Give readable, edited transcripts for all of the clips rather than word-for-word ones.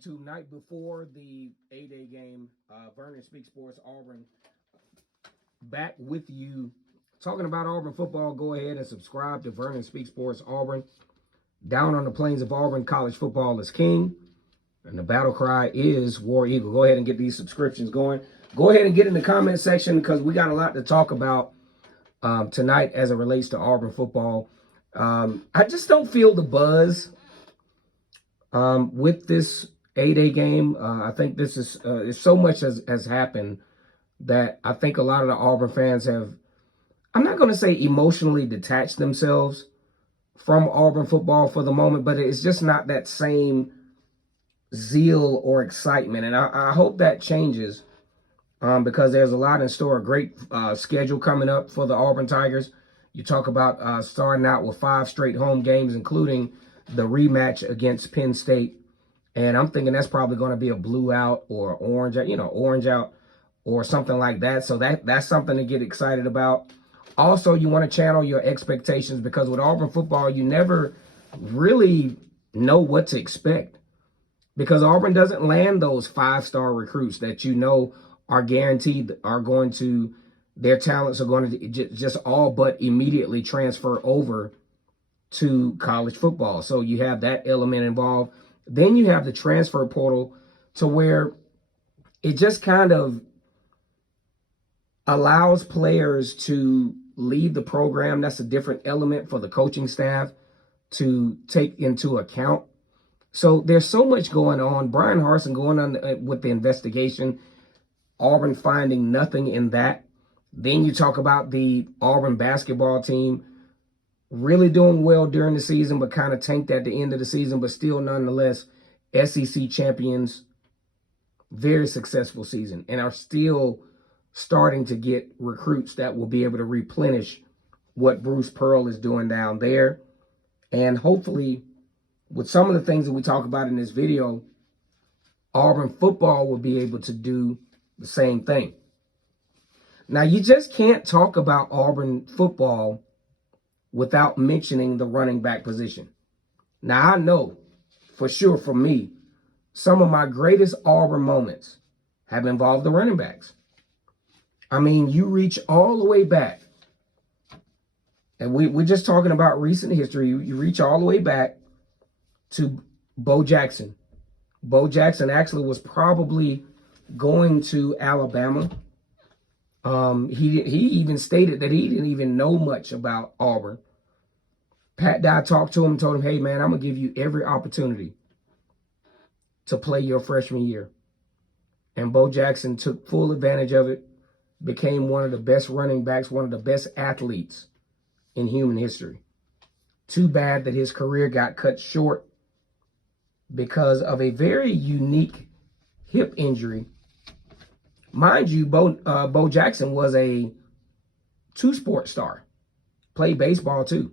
YouTube, night before the A-Day game, Vernon Speak Sports Auburn, back with you talking about Auburn football. Go ahead and subscribe to Vernon Speak Sports Auburn. Down on the plains of Auburn, college football is king, and the battle cry is War Eagle. Go ahead and get these subscriptions going. Go ahead and get in the comment section because we got a lot to talk about tonight as it relates to Auburn football. I just don't feel the buzz with this A-Day game. I think this is so much has happened that I think a lot of the Auburn fans have, I'm not going to say emotionally detached themselves from Auburn football for the moment, but it's just not that same zeal or excitement. And I hope that changes because there's a lot in store. A great schedule coming up for the Auburn Tigers. You talk about starting out with 5 straight home games, including the rematch against Penn State. And I'm thinking that's probably going to be a blue out or orange out or something like that. So that's something to get excited about. Also, you want to channel your expectations because with Auburn football, you never really know what to expect because Auburn doesn't land those 5-star recruits that you know are guaranteed are going to, their talents are going to just all but immediately transfer over to college football. So you have that element involved. Then you have the transfer portal to where it just kind of allows players to leave the program. That's a different element for the coaching staff to take into account. So there's so much going on. Brian Harsin going on with the investigation, Auburn finding nothing in that. Then you talk about the Auburn basketball team really doing well during the season, but kind of tanked at the end of the season, but still nonetheless SEC champions, very successful season, and are still starting to get recruits that will be able to replenish what Bruce Pearl is doing down there. And hopefully, with some of the things that we talk about in this video, Auburn football will be able to do the same thing. Now, you just can't talk about Auburn football without mentioning the running back position. Now, I know for sure for me, some of my greatest Auburn moments have involved the running backs. I mean, you reach all the way back, and we're just talking about recent history. You reach all the way back to Bo Jackson. Bo Jackson actually was probably going to Alabama. He even stated that he didn't even know much about Auburn. Pat Dyer talked to him and told him, hey, man, I'm going to give you every opportunity to play your freshman year. And Bo Jackson took full advantage of it, became one of the best running backs, one of the best athletes in human history. Too bad that his career got cut short because of a very unique hip injury. Mind you, Bo Jackson was a 2-sport star. Played baseball too.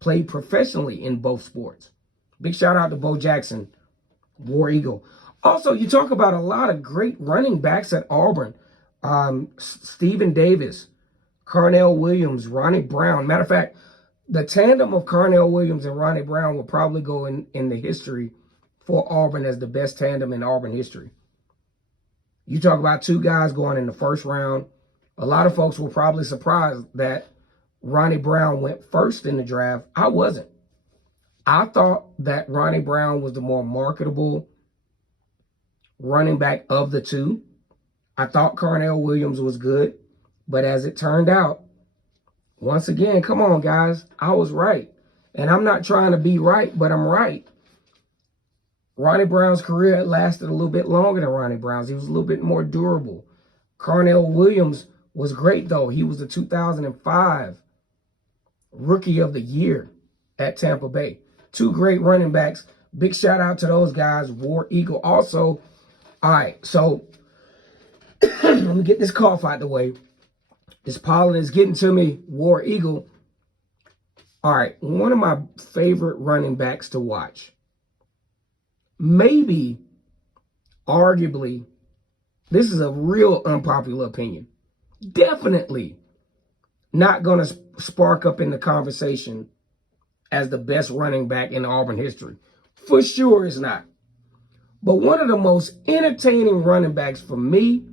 Played professionally in both sports. Big shout out to Bo Jackson, War Eagle. Also, you talk about a lot of great running backs at Auburn. Stephen Davis, Carnell Williams, Ronnie Brown. Matter of fact, the tandem of Carnell Williams and Ronnie Brown will probably go in the history for Auburn as the best tandem in Auburn history. You talk about 2 guys going in the first round. A lot of folks were probably surprised that Ronnie Brown went first in the draft. I wasn't. I thought that Ronnie Brown was the more marketable running back of the 2. I thought Carnell Williams was good. But as it turned out, once again, come on, guys, I was right. And I'm not trying to be right, but I'm right. Ronnie Brown's career lasted a little bit longer than Ronnie Brown's. He was a little bit more durable. Carnell Williams was great, though. He was the 2005 Rookie of the Year at Tampa Bay. 2 great running backs. Big shout out to those guys. War Eagle also. All right, so let me get this cough out the way. This pollen is getting to me. War Eagle. All right, one of my favorite running backs to watch. Maybe, arguably, this is a real unpopular opinion. Definitely not going to spark up in the conversation as the best running back in Auburn history. For sure it's not. But one of the most entertaining running backs for me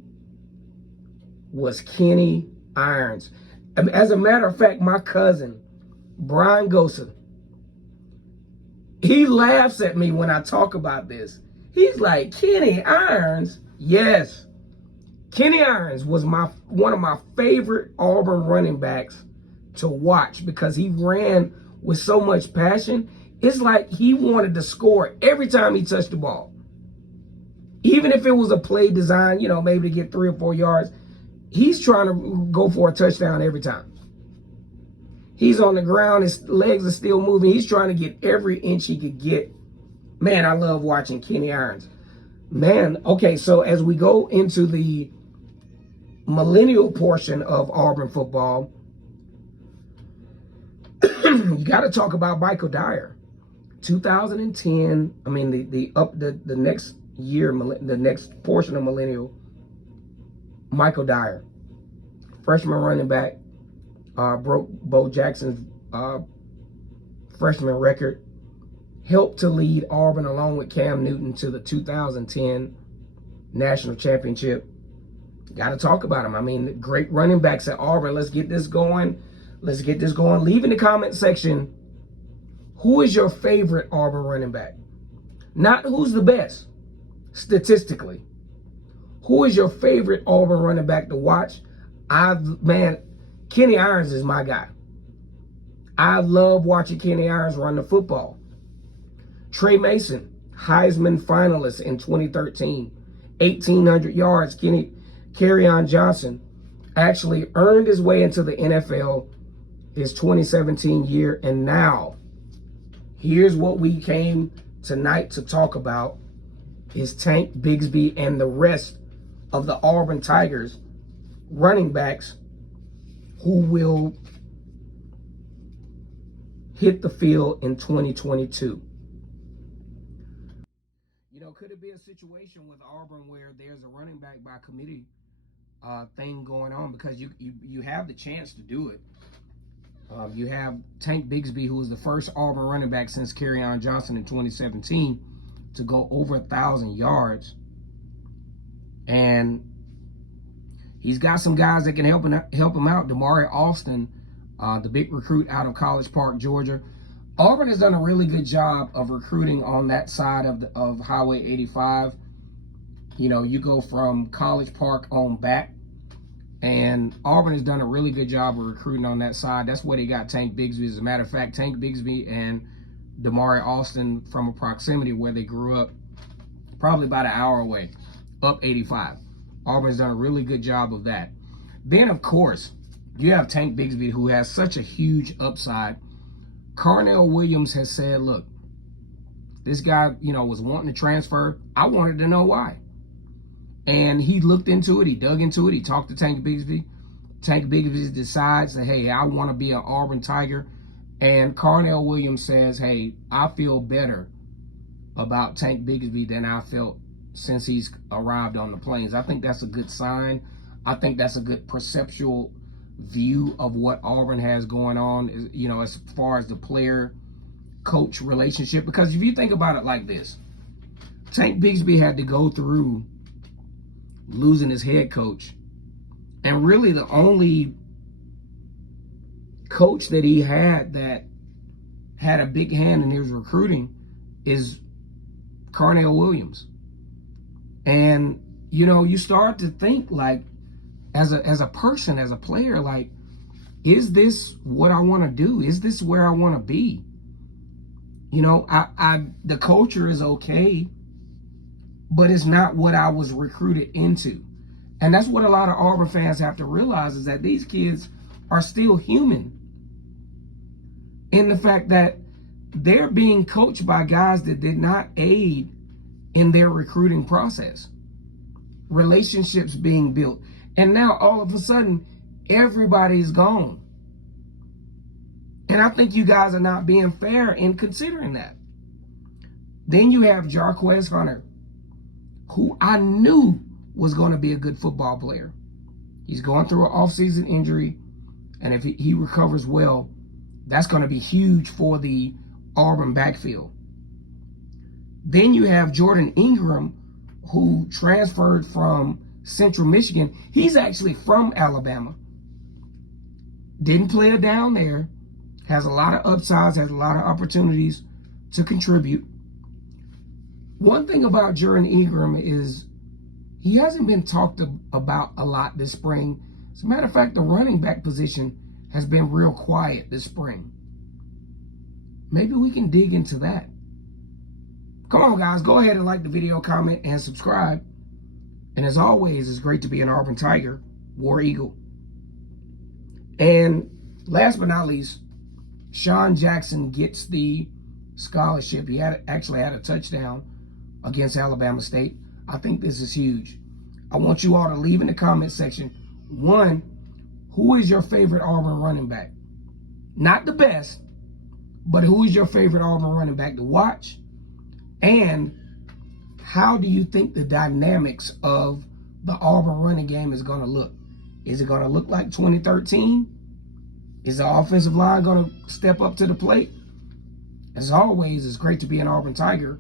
was Kenny Irons. As a matter of fact, my cousin, Brian Gosa, he laughs at me when I talk about this. He's like, Kenny Irons? Yes. Kenny Irons was one of my favorite Auburn running backs to watch because he ran with so much passion. It's like he wanted to score every time he touched the ball. Even if it was a play design, maybe to get 3 or 4 yards, he's trying to go for a touchdown every time. He's on the ground, his legs are still moving. He's trying to get every inch he could get. Man, I love watching Kenny Irons. Man, okay, so as we go into the millennial portion of Auburn football, you got to talk about Michael Dyer. 2010, I mean, the next year, the next portion of millennial, Michael Dyer, freshman running back, broke Bo Jackson's freshman record, helped to lead Auburn along with Cam Newton to the 2010 national championship. Got to talk about him. I mean, great running backs at Auburn. Let's get this going. Leave in the comment section, who is your favorite Auburn running back? Not who's the best, statistically. Who is your favorite Auburn running back to watch? Kenny Irons is my guy. I love watching Kenny Irons run the football. Trey Mason, Heisman finalist in 2013, 1,800 yards. Kerryon Johnson actually earned his way into the NFL his 2017 year. And now, here's what we came tonight to talk about, is Tank Bigsby and the rest of the Auburn Tigers running backs who will hit the field in 2022. Could it be a situation with Auburn where there's a running back by committee thing going on? Because you have the chance to do it. You have Tank Bigsby, who was the first Auburn running back since Kerryon Johnson in 2017 to go over 1,000 yards. And he's got some guys that can help him out. Damari Alston, the big recruit out of College Park, Georgia. Auburn has done a really good job of recruiting on that side of Highway 85. You go from College Park on back, and Auburn has done a really good job of recruiting on that side. That's where they got Tank Bigsby. As a matter of fact, Tank Bigsby and Damari Alston, from a proximity where they grew up, probably about an hour away, up 85. Auburn's done a really good job of that. Then, of course, you have Tank Bigsby, who has such a huge upside. Carnell Williams has said, look, this guy, was wanting to transfer. I wanted to know why. And he looked into it. He dug into it. He talked to Tank Bigsby. Tank Bigsby decides that, hey, I want to be an Auburn Tiger. And Carnell Williams says, hey, I feel better about Tank Bigsby than I felt since he's arrived on the Plains. I think that's a good sign. I think that's a good perceptual view of what Auburn has going on, as far as the player-coach relationship. Because if you think about it like this, Tank Bigsby had to go through losing his head coach. And really the only coach that he had that had a big hand in his recruiting is Carnell Williams. And, you start to think, like, as a person, as a player, like, is this what I want to do? Is this where I want to be? The culture is okay, but it's not what I was recruited into. And that's what a lot of Auburn fans have to realize, is that these kids are still human. In the fact that they're being coached by guys that did not aid in their recruiting process. Relationships being built. And now all of a sudden, everybody's gone. And I think you guys are not being fair in considering that. Then you have Jarquez Hunter, who I knew was going to be a good football player. He's going through an off-season injury, and if he recovers well, that's going to be huge for the Auburn backfield. Then you have Jordan Ingram, who transferred from Central Michigan. He's actually from Alabama. Didn't play it down there. Has a lot of upsides, has a lot of opportunities to contribute. One thing about Jordan Ingram is he hasn't been talked about a lot this spring. As a matter of fact, the running back position has been real quiet this spring. Maybe we can dig into that. Come on, guys. Go ahead and like the video, comment, and subscribe. And as always, it's great to be an Auburn Tiger, War Eagle. And last but not least, Sean Jackson gets the scholarship. He actually had a touchdown against Alabama State. I think this is huge. I want you all to leave in the comment section. One, who is your favorite Auburn running back? Not the best, but who is your favorite Auburn running back to watch? And how do you think the dynamics of the Auburn running game is going to look? Is it going to look like 2013? Is the offensive line going to step up to the plate? As always, it's great to be an Auburn Tiger.